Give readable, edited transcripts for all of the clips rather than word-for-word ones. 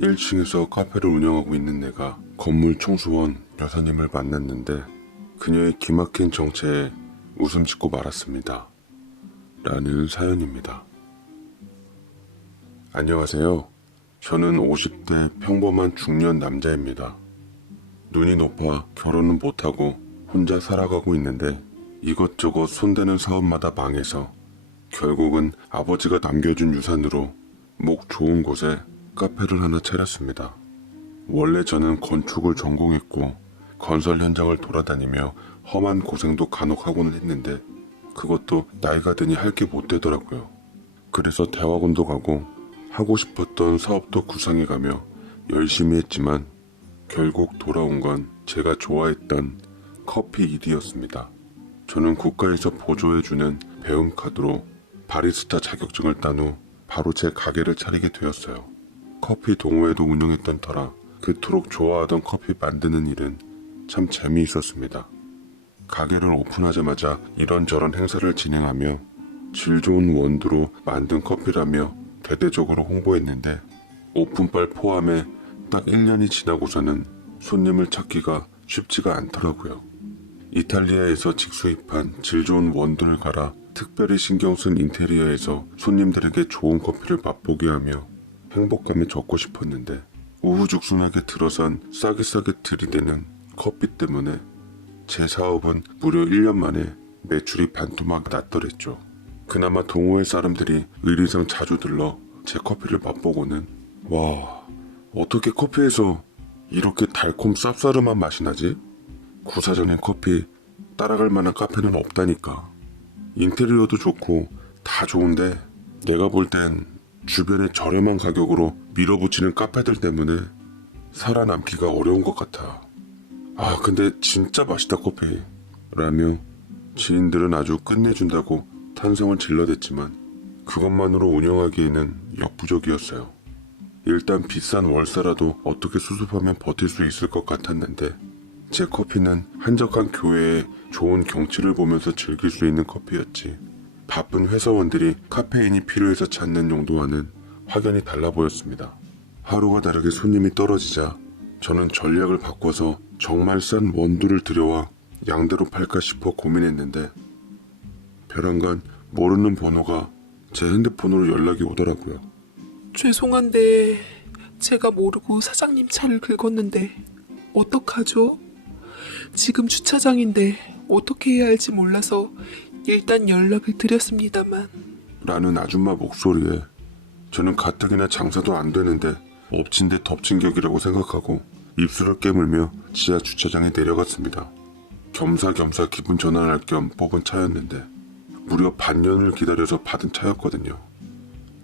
1층에서 카페를 운영하고 있는 내가 건물 청소원 여사님을 만났는데 그녀의 기막힌 정체에 웃음 짓고 말았습니다. 라는 사연입니다. 안녕하세요. 저는 50대 평범한 중년 남자입니다. 눈이 높아 결혼은 못하고 혼자 살아가고 있는데 이것저것 손대는 사업마다 망해서 결국은 아버지가 남겨준 유산으로 목 좋은 곳에 카페를 하나 차렸습니다. 원래 저는 건축을 전공했고 건설 현장을 돌아다니며 험한 고생도 간혹 하고는 했는데 그것도 나이가 드니 할 게 못 되더라고요. 그래서 대학원도 가고 하고 싶었던 사업도 구상해가며 열심히 했지만 결국 돌아온 건 제가 좋아했던 커피 일이었습니다. 저는 국가에서 보조해주는 배움카드로 바리스타 자격증을 딴 후 바로 제 가게를 차리게 되었어요. 커피 동호회도 운영했던 터라 그토록 좋아하던 커피 만드는 일은 참 재미있었습니다. 가게를 오픈하자마자 이런저런 행사를 진행하며 질 좋은 원두로 만든 커피라며 대대적으로 홍보했는데 오픈빨 포함해 딱 1년이 지나고서는 손님을 찾기가 쉽지가 않더라고요. 이탈리아에서 직수입한 질 좋은 원두를 갈아 특별히 신경 쓴 인테리어에서 손님들에게 좋은 커피를 맛보게 하며 행복감에 적고 싶었는데 우후죽순하게 들어선 싸게 들이대는 커피 때문에 제 사업은 무려 1년 만에 매출이 반토막 났더랬죠. 그나마 동호회 사람들이 의리상 자주 들러 제 커피를 맛보고는 와, 어떻게 커피에서 이렇게 달콤 쌉싸름한 맛이 나지? 구사적인 커피 따라갈 만한 카페는 없다니까. 인테리어도 좋고 다 좋은데 내가 볼 땐 주변에 저렴한 가격으로 밀어붙이는 카페들 때문에 살아남기가 어려운 것 같아. 아, 근데 진짜 맛있다 커피 라며 지인들은 아주 끝내준다고 탄성을 질러댔지만 그것만으로 운영하기에는 역부족이었어요. 일단 비싼 월세라도 어떻게 수습하면 버틸 수 있을 것 같았는데 제 커피는 한적한 교외에 좋은 경치를 보면서 즐길 수 있는 커피였지. 바쁜 회사원들이 카페인이 필요해서 찾는 용도와는 확연히 달라 보였습니다. 하루가 다르게 손님이 떨어지자 저는 전략을 바꿔서 정말 싼 원두를 들여와 양대로 팔까 싶어 고민했는데 벼랑간 모르는 번호가 제 핸드폰으로 연락이 오더라고요. 죄송한데 제가 모르고 사장님 차를 긁었는데 어떡하죠? 지금 주차장인데 어떻게 해야 할지 몰라서 일단 연락을 드렸습니다만 라는 아줌마 목소리에 저는 가뜩이나 장사도 안 되는데 엎친 데 덮친 격이라고 생각하고 입술을 깨물며 지하 주차장에 내려갔습니다. 겸사겸사 기분 전환할 겸 뽑은 차였는데 무려 반년을 기다려서 받은 차였거든요.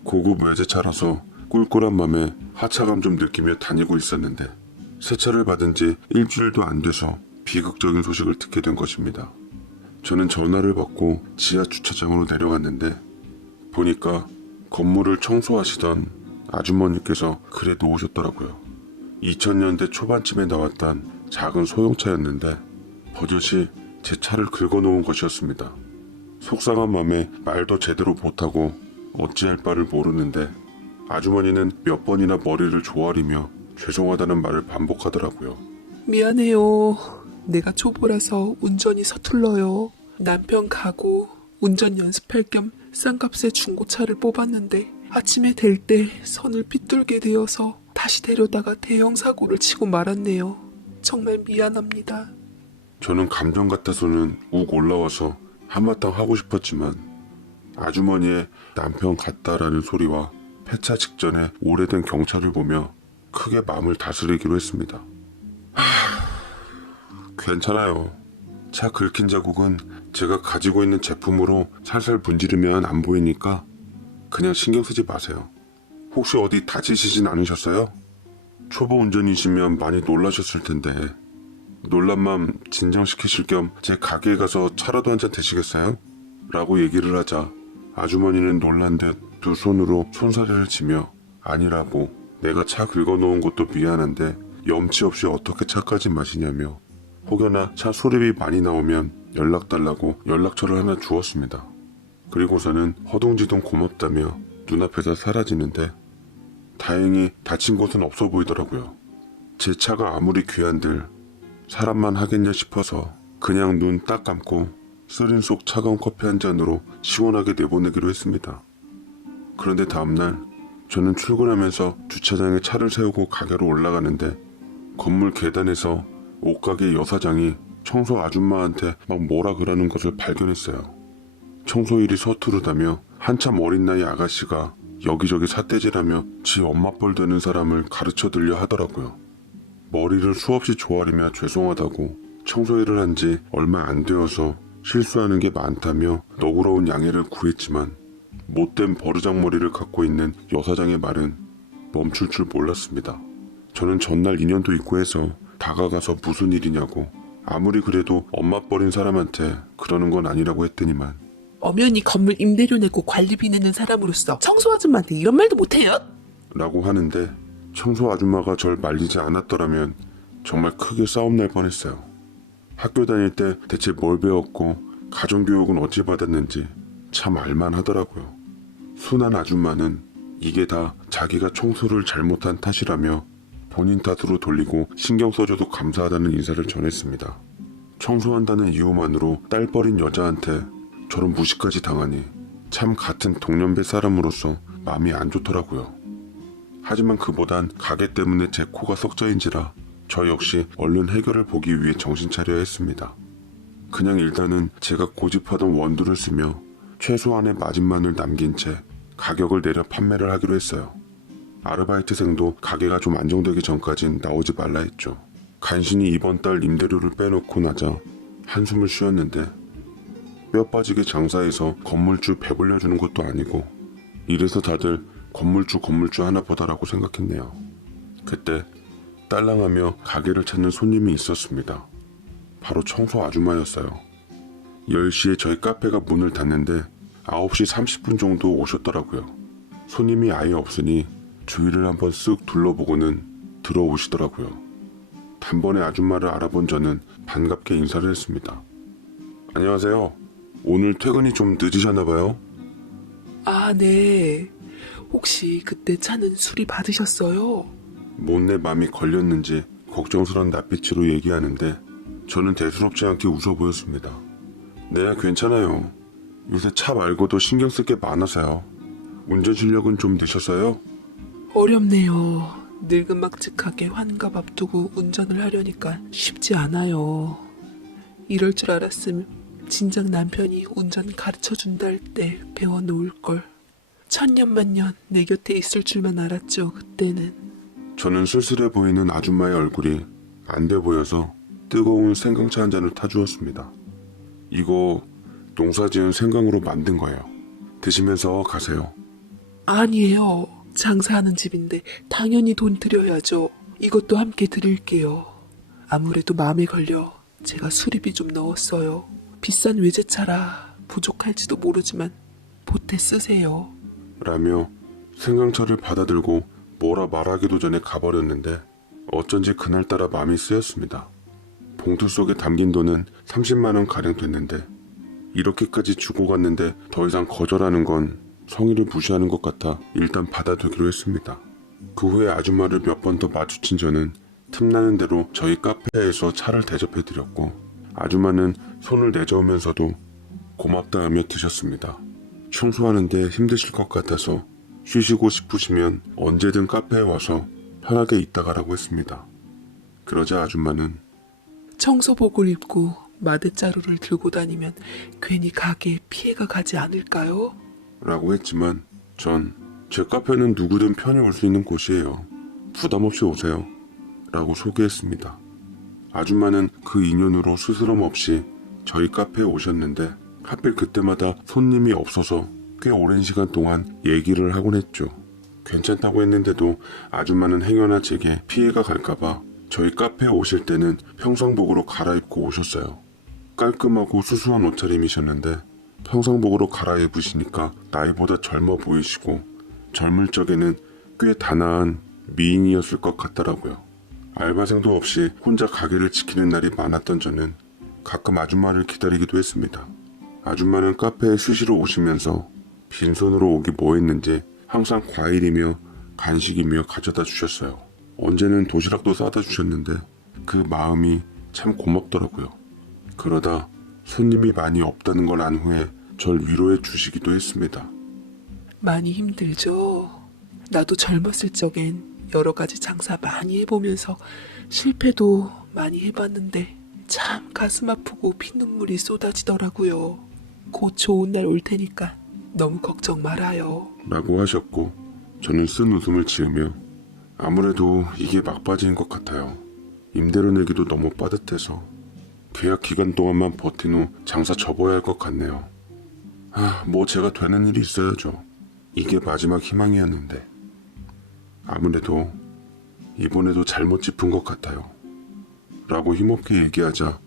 고급 외제차라서 꿀꿀한 맘에 하차감 좀 느끼며 다니고 있었는데 새 차를 받은 지 일주일도 안 돼서 비극적인 소식을 듣게 된 것입니다. 저는 전화를 받고 지하 주차장으로 내려갔는데 보니까 건물을 청소하시던 아주머니께서 글에 놓으셨더라고요. 2000년대 초반쯤에 나왔던 작은 소형차였는데 버젓이 제 차를 긁어놓은 것이었습니다. 속상한 맘에 말도 제대로 못하고 어찌할 바를 모르는데 아주머니는 몇 번이나 머리를 조아리며 죄송하다는 말을 반복하더라고요. 미안해요. 내가 초보라서 운전이 서툴러요. 남편 가고 운전 연습할 겸 싼 값에 중고차를 뽑았는데 아침에 될 때 선을 빗돌게 되어서 다시 데려다가 대형 사고를 치고 말았네요. 정말 미안합니다. 저는 감정 같아서는 욱 올라와서 한바탕 하고 싶었지만 아주머니의 남편 같다라는 소리와 폐차 직전에 오래된 경차를 보며 크게 마음을 다스리기로 했습니다. 괜찮아요. 차 긁힌 자국은 제가 가지고 있는 제품으로 살살 문지르면 안 보이니까 그냥 신경 쓰지 마세요. 혹시 어디 다치시진 않으셨어요? 초보 운전이시면 많이 놀라셨을 텐데 놀란 맘 진정시키실 겸 제 가게에 가서 차라도 한잔 드시겠어요? 라고 얘기를 하자 아주머니는 놀란 듯 두 손으로 손사래를 치며 아니라고 내가 차 긁어놓은 것도 미안한데 염치 없이 어떻게 차까지 마시냐며 혹여나 차 수리비 많이 나오면 연락 달라고 연락처를 하나 주었습니다. 그리고서는 허둥지둥 고맙다며 눈앞에서 사라지는데 다행히 다친 곳은 없어 보이더라고요. 제 차가 아무리 귀한들 사람만 하겠냐 싶어서 그냥 눈 딱 감고 쓰린 속 차가운 커피 한 잔으로 시원하게 내보내기로 했습니다. 그런데 다음날 저는 출근하면서 주차장에 차를 세우고 가게로 올라가는데 건물 계단에서 옷가게 여사장이 청소 아줌마한테 막 뭐라 그러는 것을 발견했어요. 청소일이 서투르다며 한참 어린 나이 아가씨가 여기저기 삿대질하며 지 엄마 뻘 되는 사람을 가르쳐 들려 하더라고요. 머리를 수없이 조아리며 죄송하다고 청소일을 한 지 얼마 안 되어서 실수하는 게 많다며 너그러운 양해를 구했지만 못된 버르장머리를 갖고 있는 여사장의 말은 멈출 줄 몰랐습니다. 저는 전날 인연도 있고 해서 다가가서 무슨 일이냐고 아무리 그래도 엄마 뻘인 사람한테 그러는 건 아니라고 했더니만 엄연히 건물 임대료 내고 관리비 내는 사람으로서 청소 아줌마한테 이런 말도 못해요? 라고 하는데 청소 아줌마가 절 말리지 않았더라면 정말 크게 싸움 날 뻔했어요. 학교 다닐 때 대체 뭘 배웠고 가정교육은 어찌 받았는지 참 알만하더라고요. 순한 아줌마는 이게 다 자기가 청소를 잘못한 탓이라며 본인 탓으로 돌리고 신경 써줘도 감사하다는 인사를 전했습니다. 청소한다는 이유만으로 딸 버린 여자한테 저런 무시까지 당하니 참 같은 동년배 사람으로서 마음이 안 좋더라고요. 하지만 그보단 가게 때문에 제 코가 석자인지라 저 역시 얼른 해결을 보기 위해 정신 차려야 했습니다. 그냥 일단은 제가 고집하던 원두를 쓰며 최소한의 마진만을 남긴 채 가격을 내려 판매를 하기로 했어요. 아르바이트생도 가게가 좀 안정되기 전까진 나오지 말라 했죠. 간신히 이번 달 임대료를 빼놓고 나자 한숨을 쉬었는데 뼈 빠지게 장사해서 건물주 배불려주는 것도 아니고 이래서 다들 건물주 하나 보다라고 생각했네요. 그때 딸랑하며 가게를 찾는 손님이 있었습니다. 바로 청소 아줌마였어요. 10시에 저희 카페가 문을 닫는데 9시 30분 정도 오셨더라고요. 손님이 아예 없으니 주위를 한번 쓱 둘러보고는 들어오시더라고요. 단번에 아줌마를 알아본 저는 반갑게 인사를 했습니다. 안녕하세요. 오늘 퇴근이 좀 늦으셨나봐요. 아, 네. 혹시 그때 차는 수리 받으셨어요? 못내 맘이 걸렸는지 걱정스런 낯빛으로 얘기하는데 저는 대수롭지 않게 웃어 보였습니다. 네, 괜찮아요. 요새 차 말고도 신경 쓸 게 많아서요. 운전 실력은 좀 느셨어요? 어렵네요. 늙은막직하게 환갑 앞두고 운전을 하려니까 쉽지 않아요. 이럴 줄 알았으면 진작 남편이 운전 가르쳐준다 할 때 배워놓을 걸. 천년만년 내 곁에 있을 줄만 알았죠, 그때는. 저는 쓸쓸해 보이는 아줌마의 얼굴이 안 돼 보여서 뜨거운 생강차 한 잔을 타주었습니다. 이거 농사지은 생강으로 만든 거예요. 드시면서 가세요. 아니에요. 장사하는 집인데 당연히 돈 드려야죠. 이것도 함께 드릴게요. 아무래도 마음에 걸려 제가 수리비 좀 넣었어요. 비싼 외제차라 부족할지도 모르지만 보태 쓰세요. 라며 생강차를 받아들고 뭐라 말하기도 전에 가버렸는데 어쩐지 그날따라 마음이 쓰였습니다. 봉투 속에 담긴 돈은 30만 원 가량 됐는데 이렇게까지 주고 갔는데 더 이상 거절하는 건 성의를 무시하는 것 같아 일단 받아두기로 했습니다. 그 후에 아줌마를 몇 번 더 마주친 저는 틈나는 대로 저희 카페에서 차를 대접해드렸고 아줌마는 손을 내저으면서도 고맙다 하며 드셨습니다. 청소하는데 힘드실 것 같아서 쉬시고 싶으시면 언제든 카페에 와서 편하게 있다가라고 했습니다. 그러자 아줌마는 청소복을 입고 마대자루를 들고 다니면 괜히 가게에 피해가 가지 않을까요? 라고 했지만 전 제 카페는 누구든 편히 올 수 있는 곳이에요. 부담 없이 오세요. 라고 소개했습니다. 아줌마는 그 인연으로 스스럼 없이 저희 카페에 오셨는데 하필 그때마다 손님이 없어서 꽤 오랜 시간 동안 얘기를 하곤 했죠. 괜찮다고 했는데도 아줌마는 행여나 제게 피해가 갈까봐 저희 카페에 오실 때는 평상복으로 갈아입고 오셨어요. 깔끔하고 수수한 옷차림이셨는데 평상복으로 갈아입으시니까 나이보다 젊어 보이시고 젊을 적에는 꽤 단아한 미인이었을 것 같더라고요. 알바생도 없이 혼자 가게를 지키는 날이 많았던 저는 가끔 아줌마를 기다리기도 했습니다. 아줌마는 카페에 쉬시러 오시면서 빈손으로 오기 뭐했는지 항상 과일이며 간식이며 가져다 주셨어요. 언제는 도시락도 싸다 주셨는데 그 마음이 참 고맙더라고요. 그러다 손님이 많이 없다는 걸 안 후에 절 위로해 주시기도 했습니다. 많이 힘들죠? 나도 젊었을 적엔 여러 가지 장사 많이 해보면서 실패도 많이 해봤는데 참 가슴 아프고 피눈물이 쏟아지더라고요. 곧 좋은 날 올 테니까 너무 걱정 말아요. 라고 하셨고 저는 쓴 웃음을 지으며 아무래도 이게 막바지인 것 같아요. 임대료 내기도 너무 빠듯해서 계약 기간 동안만 버틴 후 장사 접어야 할 것 같네요. 뭐 제가 되는 일이 있어야죠. 이게 마지막 희망이었는데 아무래도 이번에도 잘못 짚은 것 같아요. 라고 힘없게 얘기하자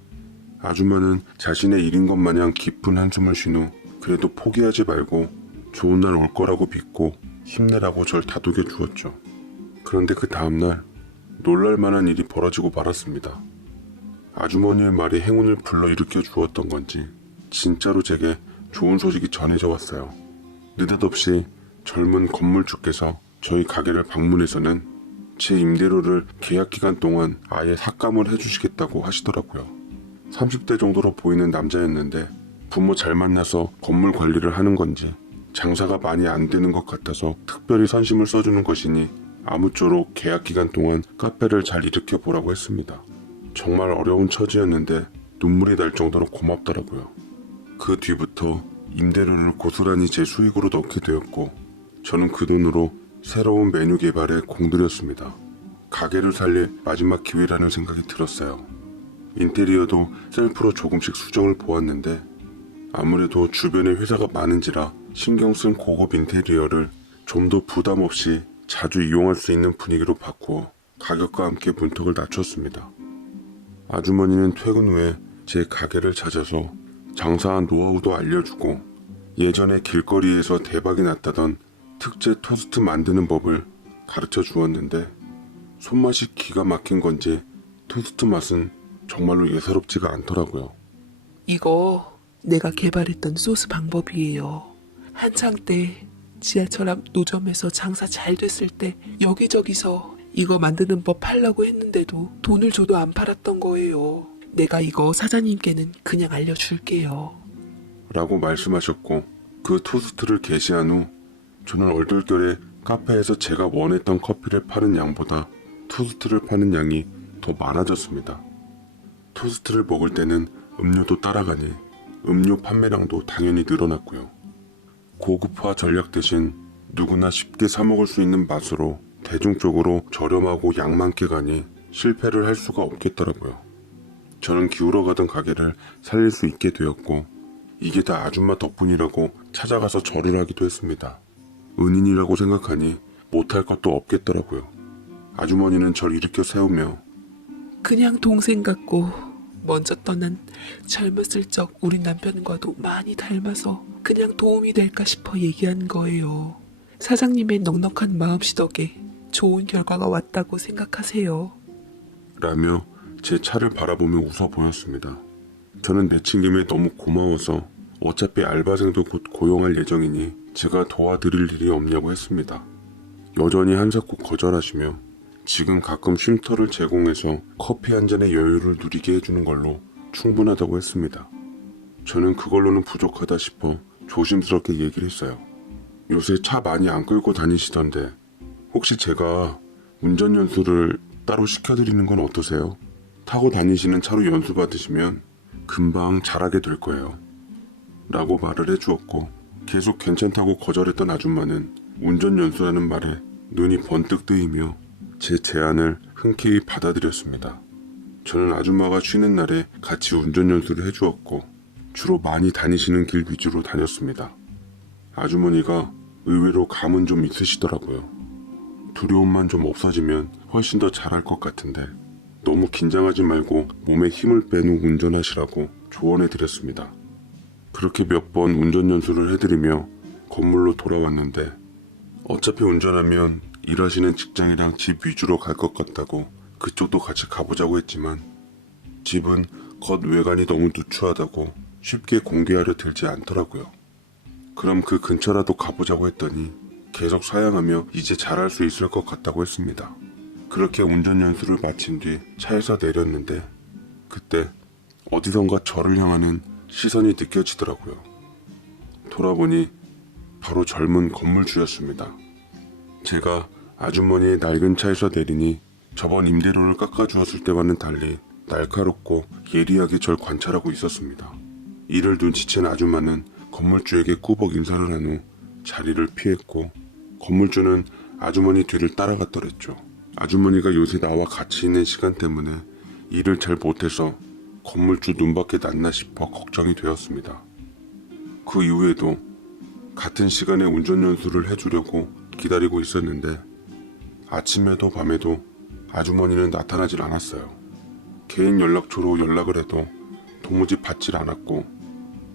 아줌마는 자신의 일인 것 마냥 깊은 한숨을 쉰 후 그래도 포기하지 말고 좋은 날 올 거라고 믿고 힘내라고 절 다독여 주었죠. 그런데 그 다음날 놀랄만한 일이 벌어지고 말았습니다. 아주머니의 말이 행운을 불러일으켜 주었던 건지 진짜로 제게 좋은 소식이 전해져 왔어요. 느닷없이 젊은 건물주께서 저희 가게를 방문해서는 제 임대료를 계약 기간 동안 아예 삭감을 해주시겠다고 하시더라고요. 30대 정도로 보이는 남자였는데 부모 잘 만나서 건물 관리를 하는 건지 장사가 많이 안 되는 것 같아서 특별히 선심을 써주는 것이니 아무쪼록 계약 기간 동안 카페를 잘 일으켜 보라고 했습니다. 정말 어려운 처지였는데 눈물이 날 정도로 고맙더라고요. 그 뒤부터 임대료를 고스란히 제 수익으로 넣게 되었고 저는 그 돈으로 새로운 메뉴 개발에 공들였습니다. 가게를 살릴 마지막 기회라는 생각이 들었어요. 인테리어도 셀프로 조금씩 수정을 보았는데 아무래도 주변에 회사가 많은지라 신경 쓴 고급 인테리어를 좀 더 부담 없이 자주 이용할 수 있는 분위기로 바꾸어 가격과 함께 문턱을 낮췄습니다. 아주머니는 퇴근 후에 제 가게를 찾아서 장사한 노하우도 알려주고 예전에 길거리에서 대박이 났다던 특제 토스트 만드는 법을 가르쳐 주었는데 손맛이 기가 막힌 건지 토스트 맛은 정말로 예사롭지가 않더라고요. 이거 내가 개발했던 소스 방법이에요. 한창 때 지하철 앞 노점에서 장사 잘 됐을 때 여기저기서 이거 만드는 법 팔라고 했는데도 돈을 줘도 안 팔았던 거예요. 내가 이거 사장님께는 그냥 알려줄게요. 라고 말씀하셨고 그 토스트를 게시한 후 저는 얼떨결에 카페에서 제가 원했던 커피를 파는 양보다 토스트를 파는 양이 더 많아졌습니다. 토스트를 먹을 때는 음료도 따라가니 음료 판매량도 당연히 늘어났고요. 고급화 전략 대신 누구나 쉽게 사 먹을 수 있는 맛으로 대중적으로 저렴하고 양 많게 가니 실패를 할 수가 없겠더라고요. 저는 기울어가던 가게를 살릴 수 있게 되었고 이게 다 아줌마 덕분이라고 찾아가서 절을 하기도 했습니다. 은인이라고 생각하니 못할 것도 없겠더라고요. 아주머니는 절 일으켜 세우며 그냥 동생 같고 먼저 떠난 젊었을 적 우리 남편과도 많이 닮아서 그냥 도움이 될까 싶어 얘기한 거예요. 사장님의 넉넉한 마음씨 덕에 좋은 결과가 왔다고 생각하세요. 라며 제 차를 바라보며 웃어 보였습니다. 저는 내친 김에 너무 고마워서 어차피 알바생도 곧 고용할 예정이니 제가 도와드릴 일이 없냐고 했습니다. 여전히 한사코 거절하시며 지금 가끔 쉼터를 제공해서 커피 한 잔의 여유를 누리게 해주는 걸로 충분하다고 했습니다. 저는 그걸로는 부족하다 싶어 조심스럽게 얘기를 했어요. 요새 차 많이 안 끌고 다니시던데 혹시 제가 운전 연수를 따로 시켜드리는 건 어떠세요? 타고 다니시는 차로 연수 받으시면 금방 잘하게 될 거예요. 라고 말을 해주었고 계속 괜찮다고 거절했던 아줌마는 운전 연수라는 말에 눈이 번뜩 뜨이며 제 제안을 흔쾌히 받아들였습니다. 저는 아줌마가 쉬는 날에 같이 운전 연수를 해주었고 주로 많이 다니시는 길 위주로 다녔습니다. 아주머니가 의외로 감은 좀 있으시더라고요. 두려움만 좀 없어지면 훨씬 더 잘할 것 같은데 너무 긴장하지 말고 몸에 힘을 뺀 후 운전하시라고 조언해 드렸습니다. 그렇게 몇 번 운전 연수를 해드리며 건물로 돌아왔는데 어차피 운전하면 일하시는 직장이랑 집 위주로 갈 것 같다고 그쪽도 같이 가보자고 했지만 집은 겉 외관이 너무 누추하다고 쉽게 공개하려 들지 않더라고요. 그럼 그 근처라도 가보자고 했더니 계속 사양하며 이제 잘할 수 있을 것 같다고 했습니다. 그렇게 운전 연수를 마친 뒤 차에서 내렸는데 그때 어디선가 저를 향하는 시선이 느껴지더라고요. 돌아보니 바로 젊은 건물주였습니다. 제가 아주머니의 낡은 차에서 내리니 저번 임대료를 깎아주었을 때와는 달리 날카롭고 예리하게 절 관찰하고 있었습니다. 이를 눈치챈 아줌마는 건물주에게 꾸벅 인사를 한 후 자리를 피했고 건물주는 아주머니 뒤를 따라갔더랬죠. 아주머니가 요새 나와 같이 있는 시간 때문에 일을 잘 못해서 건물주 눈밖에 났나 싶어 걱정이 되었습니다. 그 이후에도 같은 시간에 운전 연수를 해주려고 기다리고 있었는데 아침에도 밤에도 아주머니는 나타나질 않았어요. 개인 연락처로 연락을 해도 도무지 받질 않았고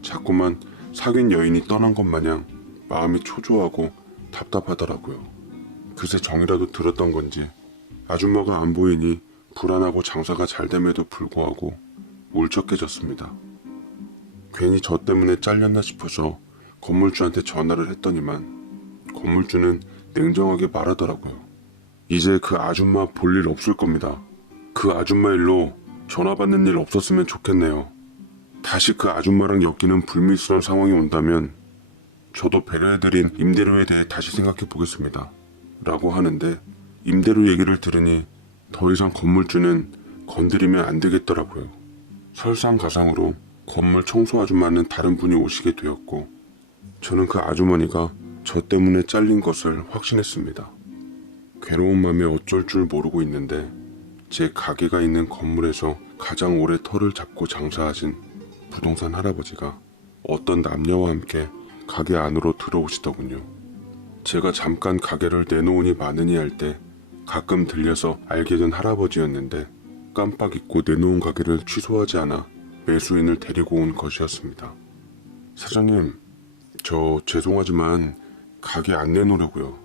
자꾸만 사귄 여인이 떠난 것 마냥 마음이 초조하고 답답하더라고요. 그새 정이라도 들었던 건지 아줌마가 안 보이니 불안하고 장사가 잘 됨에도 불구하고 울적해졌습니다. 괜히 저 때문에 잘렸나 싶어서 건물주한테 전화를 했더니만 건물주는 냉정하게 말하더라고요. 이제 그 아줌마 볼 일 없을 겁니다. 그 아줌마 일로 전화 받는 일 없었으면 좋겠네요. 다시 그 아줌마랑 엮이는 불미스러운 상황이 온다면 저도 배려해드린 임대료에 대해 다시 생각해 보겠습니다. 라고 하는데 임대료 얘기를 들으니 더 이상 건물주는 건드리면 안 되겠더라고요. 설상가상으로 건물 청소 아줌마는 다른 분이 오시게 되었고 저는 그 아주머니가 저 때문에 잘린 것을 확신했습니다. 괴로운 마음에 어쩔 줄 모르고 있는데 제 가게가 있는 건물에서 가장 오래 털을 잡고 장사하신 부동산 할아버지가 어떤 남녀와 함께 가게 안으로 들어오시더군요. 제가 잠깐 가게를 내놓으니 마느니 할 때 가끔 들려서 알게 된 할아버지였는데 깜빡 잊고 내놓은 가게를 취소하지 않아 매수인을 데리고 온 것이었습니다. 사장님, 저 죄송하지만 가게 안 내놓으려고요.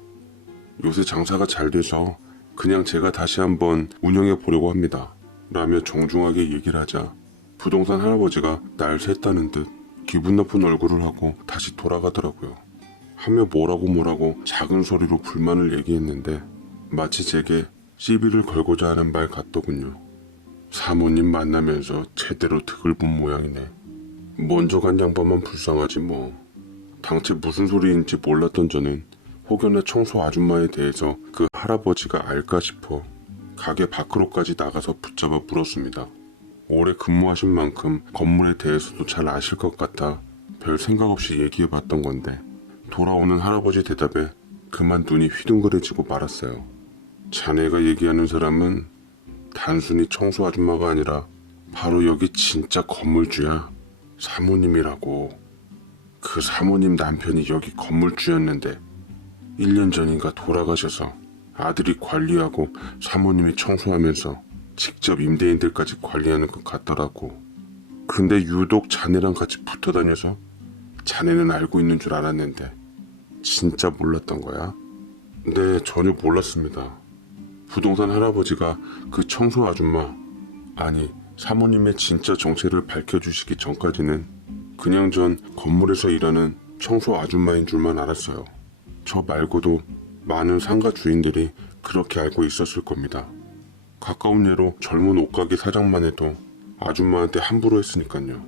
요새 장사가 잘 돼서 그냥 제가 다시 한번 운영해 보려고 합니다. 라며 정중하게 얘기를 하자 부동산 할아버지가 날 샜다는 듯 기분 나쁜 얼굴을 하고 다시 돌아가더라고요. 하며 뭐라고 작은 소리로 불만을 얘기했는데 마치 제게 시비를 걸고자 하는 말 같더군요. 사모님 만나면서 제대로 득을 본 모양이네. 먼저 간 양반만 불쌍하지 뭐. 당최 무슨 소리인지 몰랐던 저는 혹여나 청소 아줌마에 대해서 그 할아버지가 알까 싶어 가게 밖으로까지 나가서 붙잡아 물었습니다. 오래 근무하신 만큼 건물에 대해서도 잘 아실 것 같아 별 생각 없이 얘기해봤던 건데 돌아오는 할아버지 대답에 그만 눈이 휘둥그레지고 말았어요. 자네가 얘기하는 사람은 단순히 청소 아줌마가 아니라 바로 여기 진짜 건물주야. 사모님이라고. 그 사모님 남편이 여기 건물주였는데 1년 전인가 돌아가셔서 아들이 관리하고 사모님이 청소하면서 직접 임대인들까지 관리하는 것 같더라고. 근데 유독 자네랑 같이 붙어 다녀서 자네는 알고 있는 줄 알았는데 진짜 몰랐던 거야? 네, 전혀 몰랐습니다. 부동산 할아버지가 그 청소 아줌마, 아니 사모님의 진짜 정체를 밝혀주시기 전까지는 그냥 전 건물에서 일하는 청소 아줌마인 줄만 알았어요. 저 말고도 많은 상가 주인들이 그렇게 알고 있었을 겁니다. 가까운 예로 젊은 옷가게 사장만 해도 아줌마한테 함부로 했으니까요.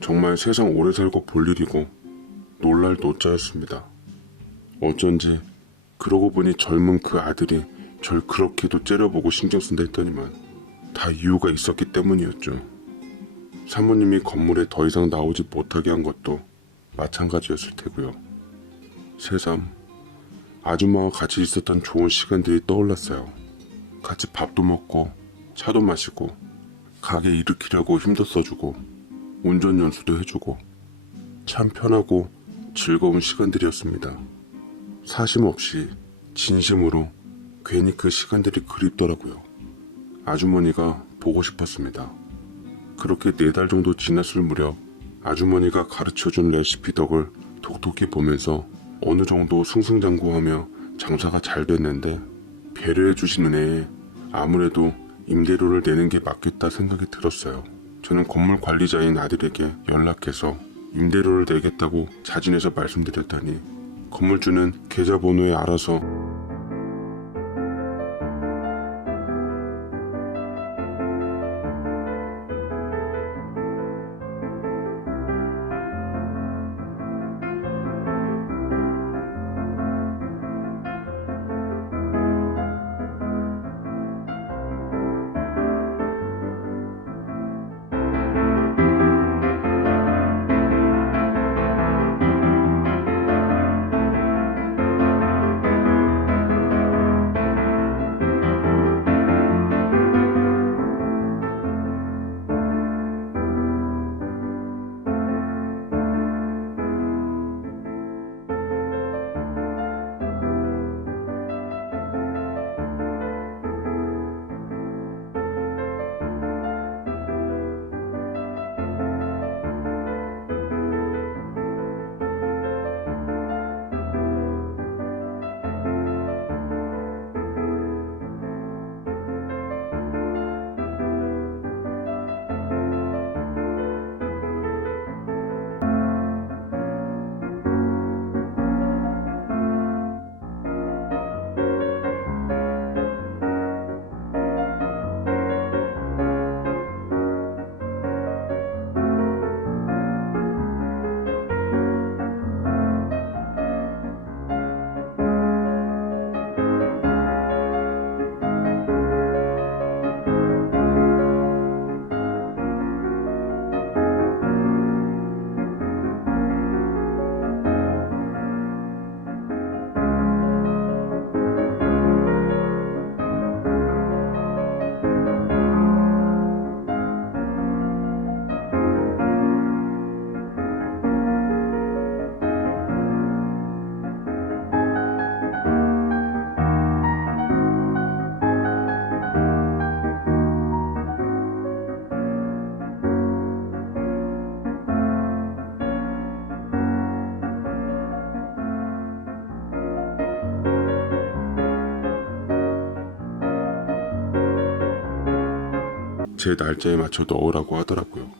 정말 세상 오래 살고 볼 일이고 놀랄 노자였습니다. 어쩐지 그러고 보니 젊은 그 아들이 절 그렇게도 째려보고 신경 쓴다 했더니만 다 이유가 있었기 때문이었죠. 사모님이 건물에 더 이상 나오지 못하게 한 것도 마찬가지였을 테고요. 새삼 아줌마와 같이 있었던 좋은 시간들이 떠올랐어요. 같이 밥도 먹고 차도 마시고 가게 일으키려고 힘도 써주고 운전 연수도 해주고 참 편하고 즐거운 시간들이었습니다. 사심 없이 진심으로 괜히 그 시간들이 그립더라고요. 아주머니가 보고 싶었습니다. 그렇게 4달 정도 지났을 무렵 아주머니가 가르쳐준 레시피 덕을 톡톡히 보면서 어느 정도 승승장구하며 장사가 잘 됐는데 배려해 주신 은혜에 아무래도 임대료를 내는 게 맞겠다 생각이 들었어요. 저는 건물 관리자인 아들에게 연락해서 임대료를 내겠다고 자진해서 말씀드렸더니 건물주는 계좌번호에 알아서 제 날짜에 맞춰 넣으라고 하더라고요.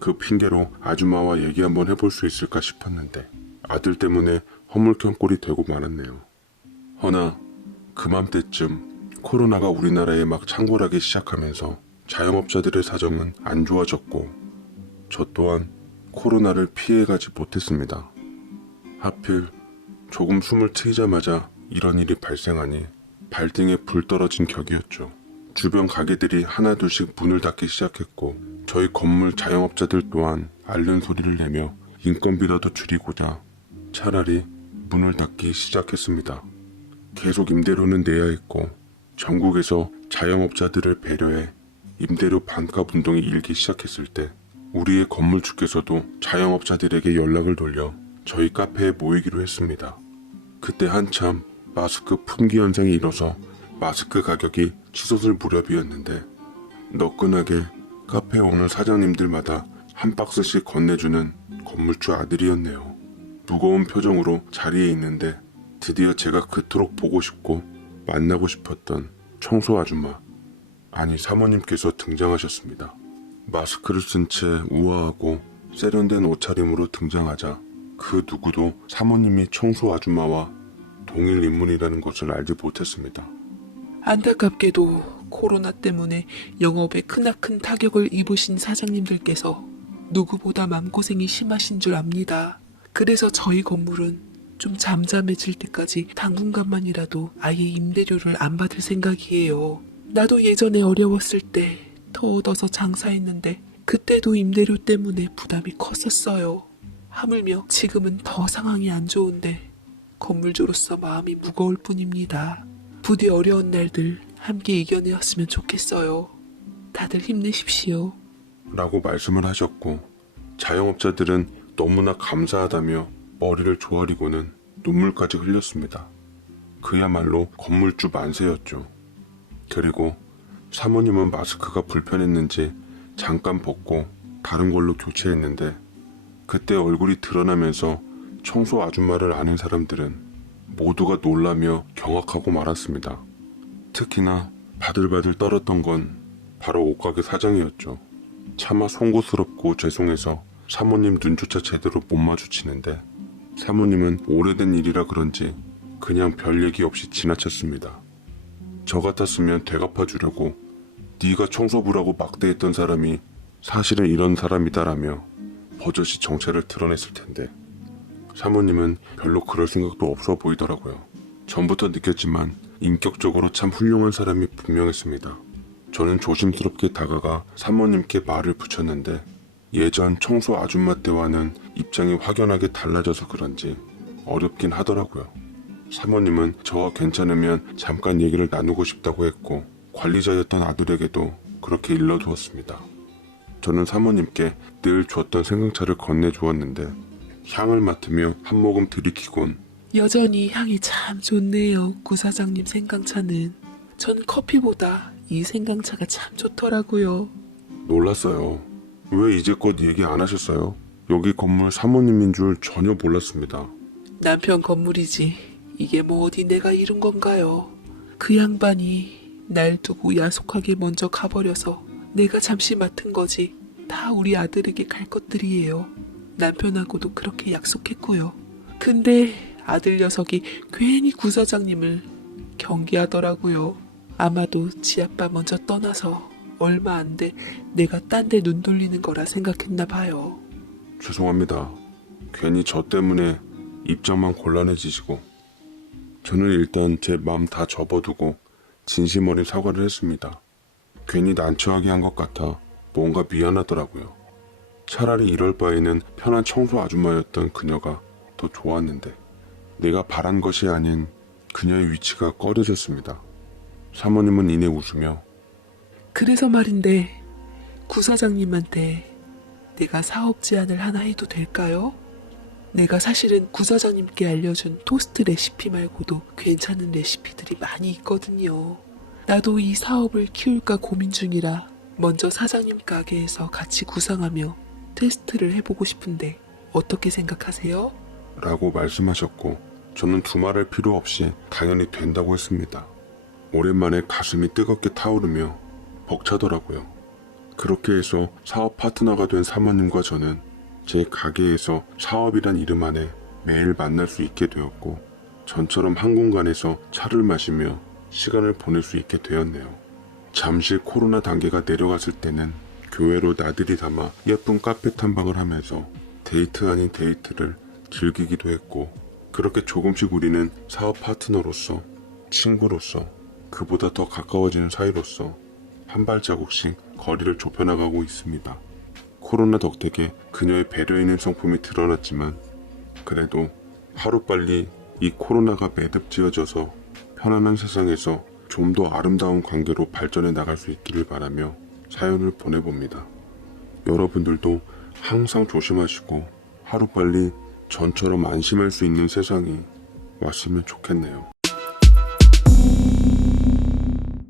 그 핑계로 아줌마와 얘기 한번 해볼 수 있을까 싶었는데 아들 때문에 허물켠 꼴이 되고 말았네요. 허나 그맘때쯤 코로나가 우리나라에 막 창궐하기 시작하면서 자영업자들의 사정은 안 좋아졌고 저 또한 코로나를 피해가지 못했습니다. 하필 조금 숨을 트이자마자 이런 일이 발생하니 발등에 불 떨어진 격이었죠. 주변 가게들이 하나둘씩 문을 닫기 시작했고 저희 건물 자영업자들 또한 앓는 소리를 내며 인건비라도 줄이고자 차라리 문을 닫기 시작했습니다. 계속 임대료는 내야 했고 전국에서 자영업자들을 배려해 임대료 반값 운동이 일기 시작했을 때 우리의 건물주께서도 자영업자들에게 연락을 돌려 저희 카페에 모이기로 했습니다. 그때 한참 마스크 품귀 현상이 일어서 마스크 가격이 치솟을 무렵이었는데 너끈하게 카페에 오는 사장님들마다 한 박스씩 건네주는 건물주 아들이었네요. 무거운 표정으로 자리에 있는데 드디어 제가 그토록 보고 싶고 만나고 싶었던 청소 아줌마, 아니 사모님께서 등장하셨습니다. 마스크를 쓴 채 우아하고 세련된 옷차림으로 등장하자 그 누구도 사모님이 청소 아줌마와 동일 인물이라는 것을 알지 못했습니다. 안타깝게도 코로나 때문에 영업에 크나큰 타격을 입으신 사장님들께서 누구보다 마음고생이 심하신 줄 압니다. 그래서 저희 건물은 좀 잠잠해질 때까지 당분간만이라도 아예 임대료를 안 받을 생각이에요. 나도 예전에 어려웠을 때 더 얻어서 장사했는데 그때도 임대료 때문에 부담이 컸었어요. 하물며 지금은 더 상황이 안 좋은데 건물주로서 마음이 무거울 뿐입니다. 부디 어려운 날들 함께 이겨내었으면 좋겠어요. 다들 힘내십시오. 라고 말씀을 하셨고 자영업자들은 너무나 감사하다며 머리를 조아리고는 눈물까지 흘렸습니다. 그야말로 건물주 만세였죠. 그리고 사모님은 마스크가 불편했는지 잠깐 벗고 다른 걸로 교체했는데 그때 얼굴이 드러나면서 청소 아줌마를 아는 사람들은 모두가 놀라며 경악하고 말았습니다. 특히나 바들바들 떨었던 건 바로 옷가게 사장이었죠. 차마 송구스럽고 죄송해서 사모님 눈조차 제대로 못 마주치는데 사모님은 오래된 일이라 그런지 그냥 별 얘기 없이 지나쳤습니다. 저 같았으면 되갚아주려고 네가 청소부라고 막대했던 사람이 사실은 이런 사람이다라며 버젓이 정체를 드러냈을 텐데 사모님은 별로 그럴 생각도 없어 보이더라고요. 전부터 느꼈지만 인격적으로 참 훌륭한 사람이 분명했습니다. 저는 조심스럽게 다가가 사모님께 말을 붙였는데 예전 청소 아줌마 때와는 입장이 확연하게 달라져서 그런지 어렵긴 하더라고요. 사모님은 저와 괜찮으면 잠깐 얘기를 나누고 싶다고 했고 관리자였던 아들에게도 그렇게 일러두었습니다. 저는 사모님께 늘 줬던 생강차를 건네주었는데 향을 맡으며 한 모금 들이키곤 여전히 향이 참 좋네요. 구사장님 생강차는. 전 커피보다 이 생강차가 참 좋더라고요. 놀랐어요. 왜 이제껏 얘기 안 하셨어요? 여기 건물 사모님인 줄 전혀 몰랐습니다. 남편 건물이지. 이게 뭐 어디 내가 이룬 건가요? 그 양반이 날 두고 야속하게 먼저 가버려서 내가 잠시 맡은 거지. 다 우리 아들에게 갈 것들이에요. 남편하고도 그렇게 약속했고요. 근데 아들 녀석이 괜히 구사장님을 경계하더라고요. 아마도 지 아빠 먼저 떠나서 얼마 안 돼 내가 딴 데 눈 돌리는 거라 생각했나 봐요. 죄송합니다. 괜히 저 때문에 입장만 곤란해지시고 저는 일단 제 맘 다 접어두고 진심 어린 사과를 했습니다. 괜히 난처하게 한 것 같아 뭔가 미안하더라고요. 차라리 이럴 바에는 편한 청소 아줌마였던 그녀가 더 좋았는데 내가 바란 것이 아닌 그녀의 위치가 꺼려졌습니다. 사모님은 이내 웃으며 그래서 말인데 구사장님한테 내가 사업 제안을 하나 해도 될까요? 내가 사실은 구사장님께 알려준 토스트 레시피 말고도 괜찮은 레시피들이 많이 있거든요. 나도 이 사업을 키울까 고민 중이라 먼저 사장님 가게에서 같이 구상하며 테스트를 해보고 싶은데 어떻게 생각하세요? 라고 말씀하셨고 저는 두말할 필요 없이 당연히 된다고 했습니다. 오랜만에 가슴이 뜨겁게 타오르며 벅차더라고요. 그렇게 해서 사업 파트너가 된 사모님과 저는 제 가게에서 사업이란 이름 안에 매일 만날 수 있게 되었고 전처럼 한 공간에서 차를 마시며 시간을 보낼 수 있게 되었네요. 잠시 코로나 단계가 내려갔을 때는 교회로 나들이 담아 예쁜 카페 탐방을 하면서 데이트 아닌 데이트를 즐기기도 했고 그렇게 조금씩 우리는 사업 파트너로서 친구로서 그보다 더 가까워지는 사이로서 한 발자국씩 거리를 좁혀나가고 있습니다. 코로나 덕택에 그녀의 배려 있는 성품이 드러났지만 그래도 하루빨리 이 코로나가 매듭지어져서 편안한 세상에서 좀 더 아름다운 관계로 발전해 나갈 수 있기를 바라며 사연을 보내봅니다. 여러분들도 항상 조심하시고 하루빨리 전처럼 안심할 수 있는 세상이 왔으면 좋겠네요.